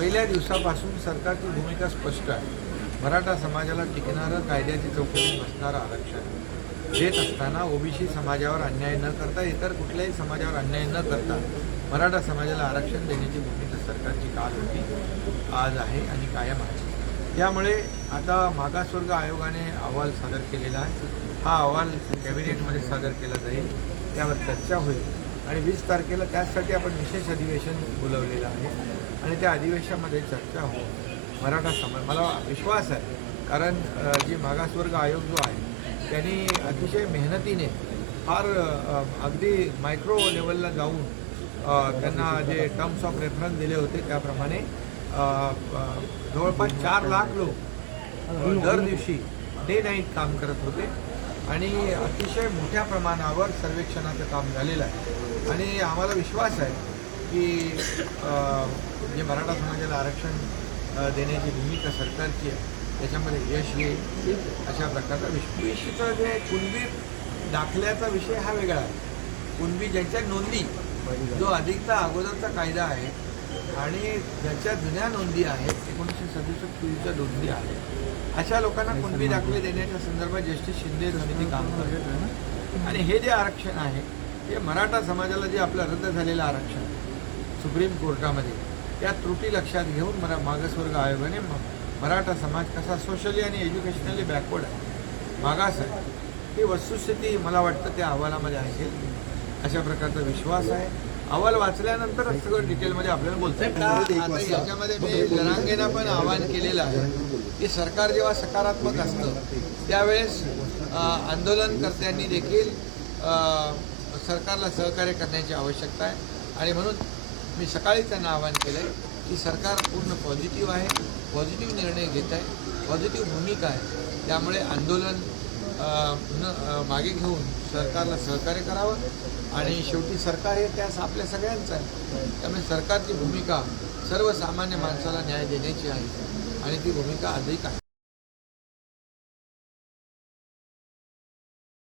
पहिल्या दिवसापासून सरकारची भूमिका स्पष्ट आहे. मराठा समाजाला टिकणारं कायद्याची चौकटीत बसणारं आरक्षण देत असताना ओबीसी समाजावर अन्याय न करता इतर कुठल्याही समाजावर अन्याय न करता मराठा समाजाला आरक्षण देण्याची भूमिका सरकारची काल होती, आज आहे आणि कायम आहे. त्यामुळे आता मागासवर्ग आयोगाने अहवाल सादर केलेला आहे. हा अहवाल कॅबिनेटमध्ये सादर केला जाईल, त्यावर चर्चा होईल आणि 20 तारखेला त्यासाठी आपण विशेष अधिवेशन बोलवलेलं आहे आणि त्या अधिवेशनामध्ये चर्चा होईल. मराठा समाज, मला विश्वास आहे, कारण जी मागासवर्ग आयोग जो आहे त्यांनी अतिशय मेहनतीने फार अगदी मायक्रो लेवलला जाऊन त्यांना जे टर्म्स ऑफ रेफरन्स दिले होते त्याप्रमाणे जवळपास 4 लाख लोक दर दिवशी डे नाईट काम करत होते आणि अतिशय मोठ्या प्रमाणावर सर्वेक्षणाचं काम झालेलं आहे आणि आम्हाला विश्वास आहे की जे मराठा समाजाला आरक्षण देण्याची भूमिका सरकारची आहे त्याच्यामध्ये यश येईल अशा प्रकारचा विशेषतः जे कुणबी दाखल्याचा विषय हा वेगळा आहे. कुणबी ज्यांच्या नोंदी जो अधिकचा अगोदरचा कायदा आहे आणि ज्याच्या जुन्या नोंदी आहेत 1967 पूर्वीच्या नोंदी आहेत अशा लोकांना कुणबी दाखले देण्याच्या संदर्भात जस्टिस शिंदे समिती काम करते आणि हे जे आरक्षण आहे हे मराठा समाजाला जे आपलं रद्द झालेलं आरक्षण सुप्रीम कोर्टामध्ये त्या त्रुटी लक्षात घेऊन मागासवर्ग आयोगाने मराठा समाज कसा सोशली आणि एज्युकेशनली बॅकवर्ड आहे, मागास आहे, ही वस्तुस्थिती मला वाटतं त्या अहवालामध्ये असेल अशा प्रकारचा विश्वास आहे. अहवाल वाचल्यानंतर सगळं डिटेलमध्ये आपल्याला बोलता येईल. आता याच्यामध्ये मी जरांगेंना पण आवाहन केलेलं आहे की सरकार जेव्हा सकारात्मक असतं त्यावेळेस आंदोलनकर्त्यांनी देखील सरकारला सहकार्य करण्याची आवश्यकता आहे आणि म्हणून मी सकाळी त्यांना आवाहन केलं आहे की सरकार पूर्ण पॉझिटिव्ह आहे, पॉझिटिव्ह निर्णय घेत आहे, पॉझिटिव्ह भूमिका आहे. त्यामुळे आंदोलन मागे घेऊन सरकारला सहकार्य करावं आणि शेवटी सरकार हे त्यास आपल्या सगळ्यांचं आहे. त्यामुळे सरकारची भूमिका सर्वसामान्य माणसाला न्याय देण्याची आहे आणि ती भूमिका अधिक आहे.